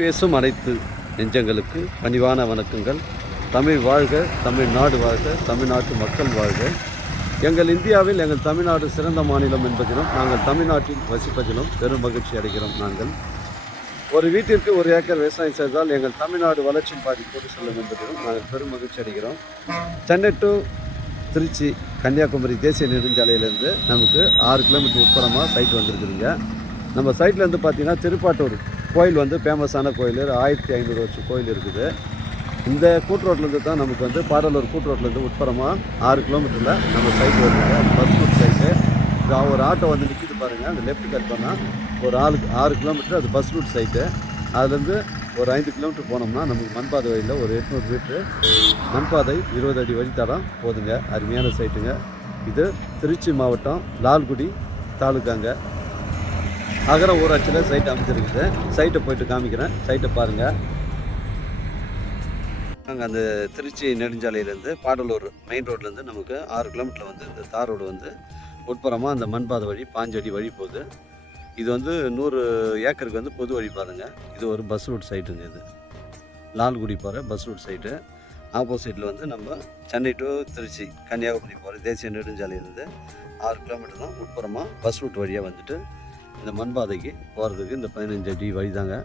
பேசும் அனைத்து நெஞ்சங்களுக்கு பணிவான வணக்கங்கள். தமிழ் வாழ்க தமிழ்நாடு வாழ்க தமிழ்நாட்டு மக்கள் வாழ்க. எங்கள் இந்தியாவில் எங்கள் தமிழ்நாடு சிறந்த மாநிலம் என்பதிலும் நாங்கள் தமிழ்நாட்டில் வசிப்பதிலும் பெரும் மகிழ்ச்சி அடைகிறோம் நாங்கள். ஒரு வீட்டிற்கு ஒரு ஏக்கர் விவசாயம் செய்தால் எங்கள் தமிழ்நாடு வளர்ச்சியின் பாதி கொண்டு செல்லும் என்பதிலும் நாங்கள் பெரும் மகிழ்ச்சி அடைகிறோம். சென்னை டு திருச்சி கன்னியாகுமரி தேசிய நெடுஞ்சாலையிலேருந்து நமக்கு ஆறு கிலோமீட்டர் உட்புறமாக சைட் வந்திருக்குதுங்க. நம்ம சைட்லேருந்து பார்த்தீங்கன்னா திருப்பாட்டூர் கோயில் வந்து ஃபேமஸான கோயில். ஆயிரத்தி ஐநூறு வருஷம் கோயில் இருக்குது. இந்த கூட்ரோட்லேருந்து தான் நமக்கு வந்து பாடலூர் கூட்ரோட்லேருந்து உட்புறமாக ஆறு கிலோமீட்டரில் நம்ம சைட் வருது. பஸ் ரூட் சைட்டு ஒரு ஆட்டோ வந்து நிற்கிது பாருங்கள் அந்த லெஃப்ட் கட் பண்ணால் ஒரு ஆறு ஆறு கிலோமீட்டர் அது பஸ் ரூட் சைட்டு அதுலேருந்து ஒரு ஐந்து கிலோமீட்டர் போனோம்னா நமக்கு மண்பாதை வழியில் ஒரு எட்நூறு மீட்ரு மண்பாதை இருபது அடி வழித்தடம் போதுங்க. அருமையான சைட்டுங்க இது திருச்சி மாவட்டம் லால்குடி தாலுக்காங்க அகர ஊராட்சியில் சைட் அமைச்சிருக்குது சைட்டை போயிட்டு காமிக்கிறேன். சைட்டை பாருங்கள் நாங்கள் அந்த திருச்சி நெடுஞ்சாலையிலேருந்து பாடலூர் மெயின் ரோட்லேருந்து நமக்கு ஆறு கிலோமீட்டர் வந்து இந்த தார் ரோடு வந்து உட்புறமாக அந்த மண்பாதை வழி பாஞ்சடி வழி போகுது. இது வந்து நூறு ஏக்கருக்கு வந்து பொது வழி பாருங்க. இது ஒரு பஸ் ரூட் சைட்டுங்க இது. லால்குடி போகிற பஸ் ரூட் சைட்டு ஆப்போசிட்டில் வந்து நம்ம சென்னை டு திருச்சி கன்னியாகுமரி போகிற தேசிய நெடுஞ்சாலையிலேருந்து ஆறு கிலோமீட்டர் தான் உட்புறமாக பஸ் ரூட் வழியாக வந்துட்டு இந்த மண்பாதைக்கு போகிறதுக்கு இந்த பதினஞ்சு அடி வழி தாங்க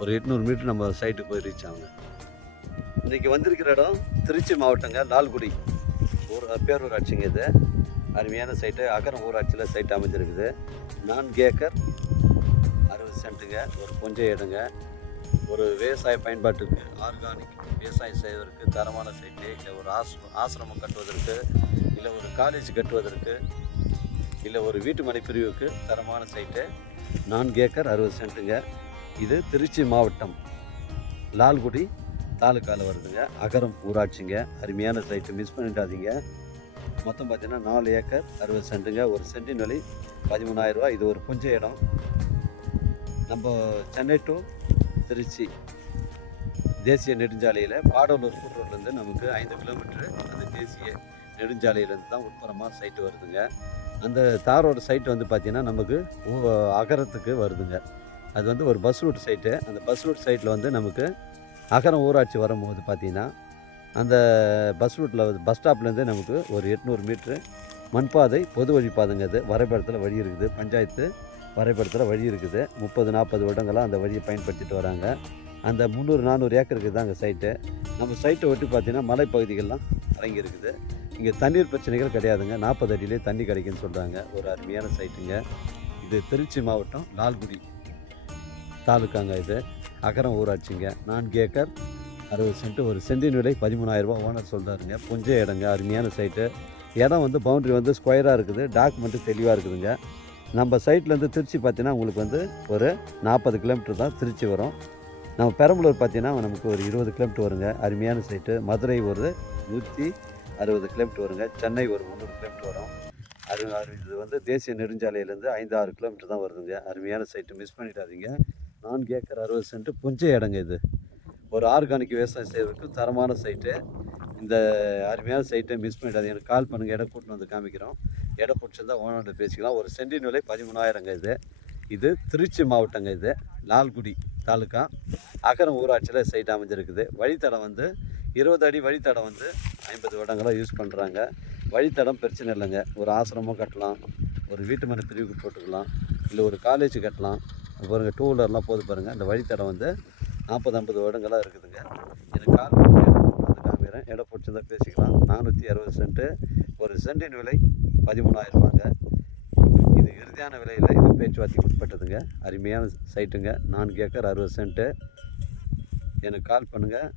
ஒரு எட்நூறு மீட்டர் நம்ம சைட்டுக்கு போய் ரீச் ஆகுங்க. இன்றைக்கி வந்திருக்கிற இடம் திருச்சி மாவட்டங்க லால்குடி ஊர் பேரூராட்சிங்க இது. அருமையான சைட்டு அகரம் ஊராட்சியில் சைட் அமைஞ்சிருக்குது. நான்கு ஏக்கர் அறுபது சென்ட்டுங்க. ஒரு கொஞ்ச இடங்க. ஒரு விவசாய பயன்பாட்டுக்கு ஆர்கானிக் விவசாயம் செய்வதற்கு தரமான சைட்டு இல்லை ஒரு ஆஸ் ஆசிரமம் கட்டுவதற்கு இல்லை ஒரு காலேஜ் கட்டுவதற்கு இல்லை ஒரு வீட்டு மனைப்பிரிவுக்கு தரமான சைட்டு நான்கு ஏக்கர் அறுபது சென்ட்டுங்க. இது திருச்சி மாவட்டம். லால்குடி தாலுக்காவில் வருதுங்க. அகரம் ஊராட்சிங்க. அருமையான சைட்டு மிஸ் பண்ணிடாதீங்க. மொத்தம் பார்த்தீங்கன்னா நாலு ஏக்கர் அறுபது சென்ட்டுங்க. ஒரு சென்டின் வழி பதிமூணாயிரம் இது ஒரு புஞ்ச இடம். நம்ம சென்னை டு திருச்சி தேசிய நெடுஞ்சாலையில் பாடலூர் கூட்டுரோட்லேருந்து நமக்கு ஐந்து கிலோமீட்டர் அந்த தேசிய நெடுஞ்சாலையிலேருந்து தான் உட்புறமாக சைட்டு வருதுங்க. அந்த தாரோட சைட்டு வந்து பார்த்திங்கன்னா நமக்கு அகரத்துக்கு வருதுங்க. அது வந்து ஒரு பஸ் ரூட் சைட்டு அந்த பஸ் ரூட் சைட்டில் வந்து நமக்கு அகரம் ஊராட்சி வரும்போது பார்த்திங்கன்னா அந்த பஸ் ரூட்டில் பஸ் ஸ்டாப்லேருந்து நமக்கு ஒரு எட்நூறு மீட்ரு மண்பாதை பொது வழிப்பாதைங்க அது வரைபடத்தில் வழி இருக்குது. பஞ்சாயத்து வரைபடத்தில் வழி இருக்குது. முப்பது நாற்பது வருடங்களாக அந்த வழியை பயன்படுத்திட்டு வராங்க. அந்த முந்நூறு நானூறு ஏக்கருக்கு தான் அங்கே சைட்டு நம்ம சைட்டை ஒட்டி பார்த்தீங்கன்னா மலைப்பகுதிகள்லாம் அடங்கி இருக்குது இங்கே தண்ணீர் பிரச்சனைகள் கிடையாதுங்க. நாற்பது அடியிலே தண்ணி கிடைக்குன்னு சொல்கிறாங்க ஒரு அருமையான சைட்டுங்க இது திருச்சி மாவட்டம் லால்குடி தாலுக்காங்க இது. அகரம் ஊராட்சிங்க. நான்கு ஏக்கர் அறுபது சென்ட் ஒரு சென்டின் விலை பதிமூணாயிரம் ரூபாய் ஓனர் சொல்கிறாருங்க புஞ்ச இடங்க அருமையான சைட்டு இடம் வந்து பவுண்ட்ரி வந்து ஸ்கொயராக இருக்குது. டாக்குமெண்ட்டு தெளிவாக இருக்குதுங்க. நம்ம சைட்லேருந்து திருச்சி பார்த்தீங்கன்னா உங்களுக்கு வந்து ஒரு நாற்பது கிலோமீட்டர் தான் திருச்சி வரும். நம்ம பெரம்பலூர் பார்த்தீங்கன்னா நமக்கு ஒரு இருபது கிலோமீட்டர் வருங்க. அருமையான சைட்டு மதுரை ஒரு நூற்றி அறுபது கிலோமீட்டர் வருங்க. சென்னை ஒரு முந்நூறு கிலோமீட்டர் வரும். அரு இது வந்து தேசிய நெடுஞ்சாலையிலேருந்து ஐந்து ஆறு கிலோமீட்டர் தான் வருதுங்க. அருமையான சைட்டு மிஸ் பண்ணிடாதீங்க. நான்கு ஏக்கர் அறுபது சென்ட் புஞ்ச இடங்க இது. ஒரு ஆர்கானிக் விவசாயம் செய்வதற்கு தரமான சைட்டு இந்த அருமையான சைட்டை மிஸ் பண்ணிடாதீங்க. எனக்கு கால் பண்ணுங்கள் இடம் கூட்டின்னு வந்து காமிக்கிறோம். இடம் பிடிச்சிருந்தா ஓனர்கிட்ட பேசிக்கலாம். ஒரு சென்டின் விலை பதிமூணாயிரங்க இது. இது திருச்சி மாவட்டங்க இது. லால்குடி தாலுக்கா அகரம் ஊராட்சியில் சைட் அமைஞ்சிருக்குது. வழித்தடம் வந்து இருபது அடி வழித்தடம் வந்து ஐம்பது வருடங்களாக யூஸ் பண்ணுறாங்க வழித்தடம் பிரச்சனை இல்லைங்க. ஒரு ஆசிரமம் கட்டலாம் ஒரு வீட்டு மனை பிரிவுக்கு போட்டுக்கலாம் இல்லை ஒரு காலேஜ் கட்டலாம். பாருங்க டூ வீலர்லாம் போது பாருங்கள் அந்த வழித்தடம் வந்து நாற்பது ஐம்பது வருடங்களாக இருக்குதுங்க. எனக்கு கால் பண்ணி வந்து காமிக்கிறேன் இடம் பிடிச்சிருந்தா பேசிக்கலாம். நானூற்றி அறுபது சென்ட்டு ஒரு சென்டின் விலை பதிமூணாயிரம் ரூபாங்க. இறுதியான விலையில் இது பேச்சுவார்த்தைக்கு உட்பட்டதுங்க. அருமையான சைட்டுங்க. நான்கு ஏக்கர் அறுபது சென்ட்டு எனக்கு கால் பண்ணுங்கள்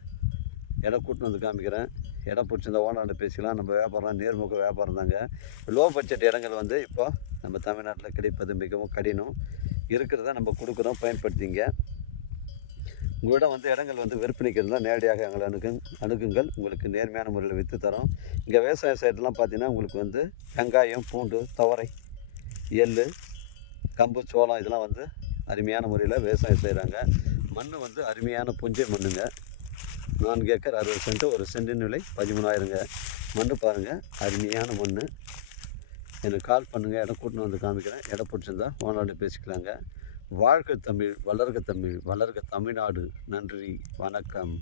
இடம் கூட்டின்னு வந்து காமிக்கிறேன். இடம் பிடிச்சிருந்தா ஓனர்கிட்ட பேசிக்கலாம். நம்ம வியாபாரம் நேர்முக வியாபாரம் தாங்க. லோ பட்ஜெட் இடங்கள் வந்து இப்போ நம்ம தமிழ்நாட்டில் கிடைப்பது மிகவும் கடினம். இருக்கிறத நம்ம கொடுக்குறோம் பயன்படுத்திங்க. உங்களிடம் வந்து இடங்கள் வந்து விற்பனைக்கு இருந்தால் நேரடியாக எங்களை அணுகு அணுகுங்கள். உங்களுக்கு நேர்மையான முறையில் விற்று தரோம். இங்கே விவசாய சைட்லாம் பார்த்தீங்கன்னா உங்களுக்கு வந்து வெங்காயம் பூண்டு துவரை எள் கம்பு சோளம் இதெல்லாம் வந்து அருமையான முறையில் விவசாயம் செய்கிறாங்க மண் வந்து அருமையான புஞ்சை மண்ணுங்க. நான்கு ஏக்கர் அறுபது சென்ட் ஒரு சென்டின் விலை பதிமூணாயிரங்க. மண் பாருங்கள் அருமையான மண் எனக்கு கால் பண்ணுங்கள் இடம் கூட்டின்னு வந்து காமிக்கிறேன். இடம் பிடிச்சிருந்தா ஓனர்கிட்ட பேசிக்கலாங்க. வாழ்க தமிழ் வளர்க தமிழ் வளர்க தமிழ்நாடு. நன்றி வணக்கம்.